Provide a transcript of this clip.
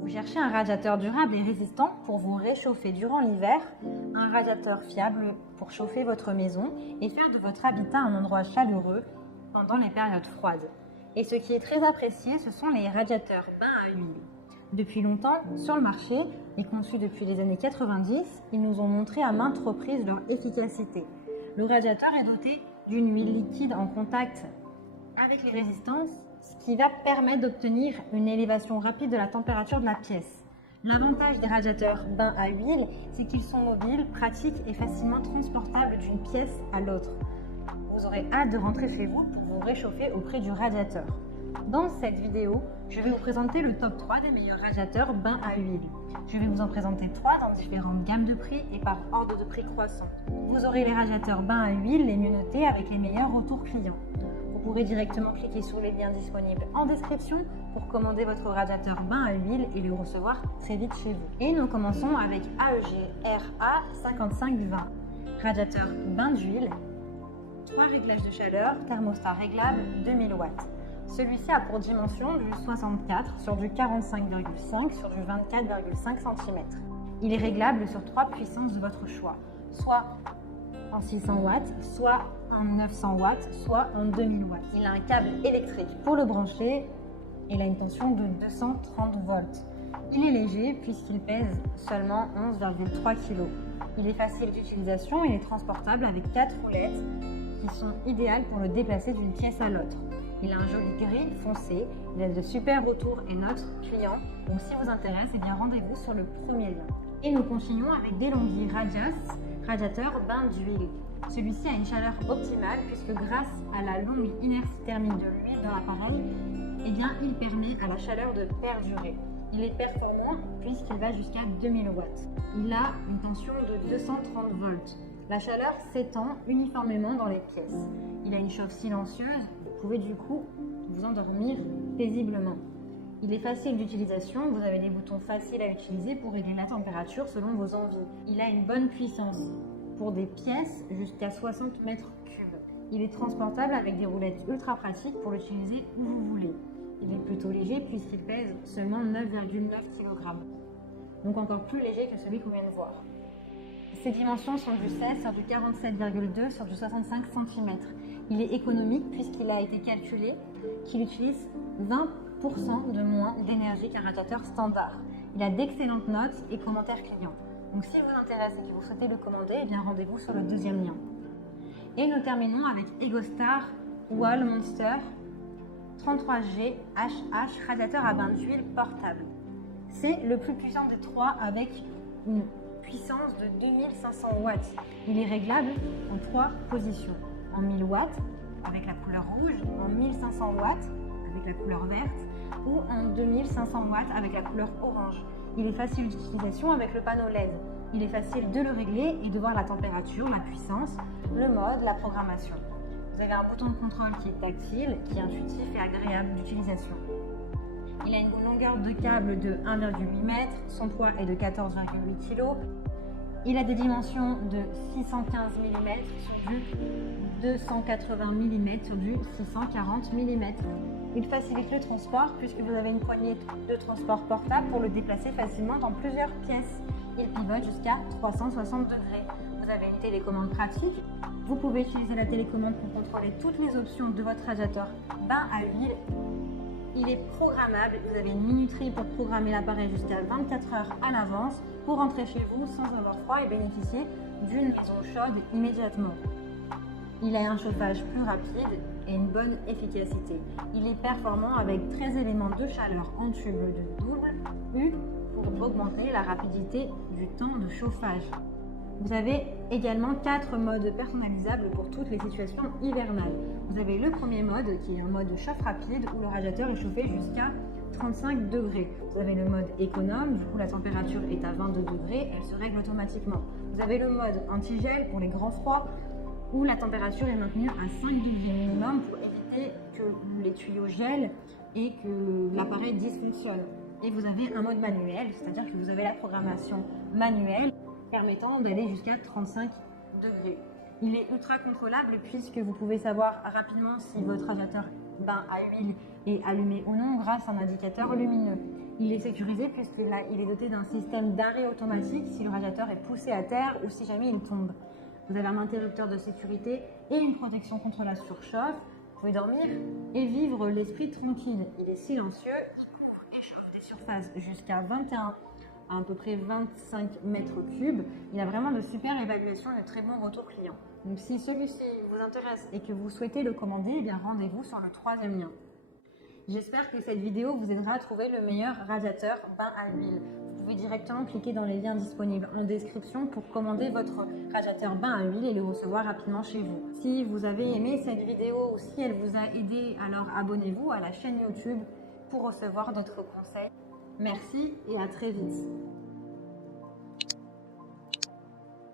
Vous cherchez un radiateur durable et résistant pour vous réchauffer durant l'hiver, un radiateur fiable pour chauffer votre maison et faire de votre habitat un endroit chaleureux pendant les périodes froides. Et ce qui est très apprécié, ce sont les radiateurs bains à huile. Depuis longtemps, sur le marché, et conçus depuis les années 90, ils nous ont montré à maintes reprises leur efficacité. Le radiateur est doté d'une huile liquide en contact avec les résistances, ce qui va permettre d'obtenir une élévation rapide de la température de la pièce. L'avantage des radiateurs bains à huile, c'est qu'ils sont mobiles, pratiques et facilement transportables d'une pièce à l'autre. Vous aurez hâte de rentrer chez vous pour vous réchauffer auprès du radiateur. Dans cette vidéo, je vais vous présenter le top 3 des meilleurs radiateurs bains à huile. Je vais vous en présenter 3 dans différentes gammes de prix et par ordre de prix croissant. Vous aurez les radiateurs bains à huile les mieux notés avec les meilleurs retours clients. Vous pourrez directement cliquer sur les liens disponibles en description pour commander votre radiateur bain à huile et le recevoir très vite chez vous. Et nous commençons avec AEG RA5520, radiateur bain d'huile, 3 réglages de chaleur, thermostat réglable 2000 watts. Celui-ci a pour dimension du 64 sur du 45,5 sur du 24,5 cm. Il est réglable sur 3 puissances de votre choix, soit en 600 watts, soit en 900 watts, soit en 2000 watts. Il a un câble électrique pour le brancher et il a une tension de 230 volts. Il est léger puisqu'il pèse seulement 11,3 kg. Il est facile d'utilisation et il est transportable avec 4 roulettes qui sont idéales pour le déplacer d'une pièce à l'autre. Il a un joli gris foncé, il a de super retours et notes clients. Donc si vous intéresse, eh bien rendez-vous sur le premier lien. Et nous continuons avec DeLonghi Radias, radiateur bain d'huile. Celui-ci a une chaleur optimale puisque grâce à la longue inertie thermique de l'huile dans l'appareil, eh bien, il permet à la chaleur de perdurer. Il est performant puisqu'il va jusqu'à 2000 watts. Il a une tension de 230 volts. La chaleur s'étend uniformément dans les pièces. Il a une chauffe silencieuse, vous pouvez du coup vous endormir paisiblement. Il est facile d'utilisation, vous avez des boutons faciles à utiliser pour régler la température selon vos envies. Il a une bonne puissance pour des pièces jusqu'à 60 mètres cubes. Il est transportable avec des roulettes ultra pratiques pour l'utiliser où vous voulez. Il est plutôt léger puisqu'il pèse seulement 9,9 kg. Donc encore plus léger que celui qu'on vient de voir. Ses dimensions sont du 16 sur du 47,2 sur du 65 cm. Il est économique puisqu'il a été calculé qu'il utilise 20% de moins d'énergie qu'un radiateur standard. Il a d'excellentes notes et commentaires clients. Donc si vous intéresse et que vous souhaitez le commander, eh bien rendez-vous sur le deuxième lien. Et nous terminons avec Egostar Wall Monster 33G HH radiateur à bain d'huile portable. C'est le plus puissant des trois avec une puissance de 2500 watts. Il est réglable en 3 positions. En 1000 watts avec la couleur rouge, en 1500 watts avec la couleur verte ou en 2500 watts avec la couleur orange. Il est facile d'utilisation avec le panneau LED. Il est facile de le régler et de voir la température, la puissance, le mode, la programmation. Vous avez un bouton de contrôle qui est tactile, qui est intuitif et agréable d'utilisation. Il a une longueur de câble de 1,8 m, son poids est de 14,8 kg. Il a des dimensions de 615 mm sur du 280 mm sur du 640 mm. Il facilite le transport puisque vous avez une poignée de transport portable pour le déplacer facilement dans plusieurs pièces. Il pivote jusqu'à 360 degrés. Vous avez une télécommande pratique. Vous pouvez utiliser la télécommande pour contrôler toutes les options de votre radiateur bain à huile. Il est programmable. Vous avez une minuterie pour programmer l'appareil jusqu'à 24 heures à l'avance pour rentrer chez vous sans avoir froid et bénéficier d'une maison chaude immédiatement. Il a un chauffage plus rapide et une bonne efficacité. Il est performant avec 13 éléments de chaleur en tube de double U pour augmenter la rapidité du temps de chauffage. Vous avez également 4 modes personnalisables pour toutes les situations hivernales. Vous avez le premier mode qui est un mode chauffe rapide où le radiateur est chauffé jusqu'à 35 degrés. Vous avez le mode économe, du coup la température est à 22 degrés, elle se règle automatiquement. Vous avez le mode anti-gel pour les grands froids où la température est maintenue à 5 degrés minimum pour éviter que les tuyaux gèlent et que l'appareil dysfonctionne. Et vous avez un mode manuel, c'est-à-dire que vous avez la programmation manuelle permettant d'aller jusqu'à 35 degrés. Il est ultra contrôlable puisque vous pouvez savoir rapidement si votre radiateur bain à huile est allumé ou non grâce à un indicateur lumineux. Il est sécurisé puisqu'il est doté d'un système d'arrêt automatique si le radiateur est poussé à terre ou si jamais il tombe. Vous avez un interrupteur de sécurité et une protection contre la surchauffe. Vous pouvez dormir et vivre l'esprit tranquille. Il est silencieux, il couvre et chauffe des surfaces jusqu'à 21 à peu près 25 mètres cubes. Il a vraiment de super évaluations et de très bons retours clients. Donc si celui-ci vous intéresse et que vous souhaitez le commander, eh bien rendez-vous sur le 3e lien. J'espère que cette vidéo vous aidera à trouver le meilleur radiateur bain à huile. Vous pouvez directement cliquer dans les liens disponibles en description pour commander votre radiateur bain à huile et le recevoir rapidement chez vous. Si vous avez aimé cette vidéo ou si elle vous a aidé, alors abonnez-vous à la chaîne YouTube pour recevoir d'autres conseils. Merci et à très vite.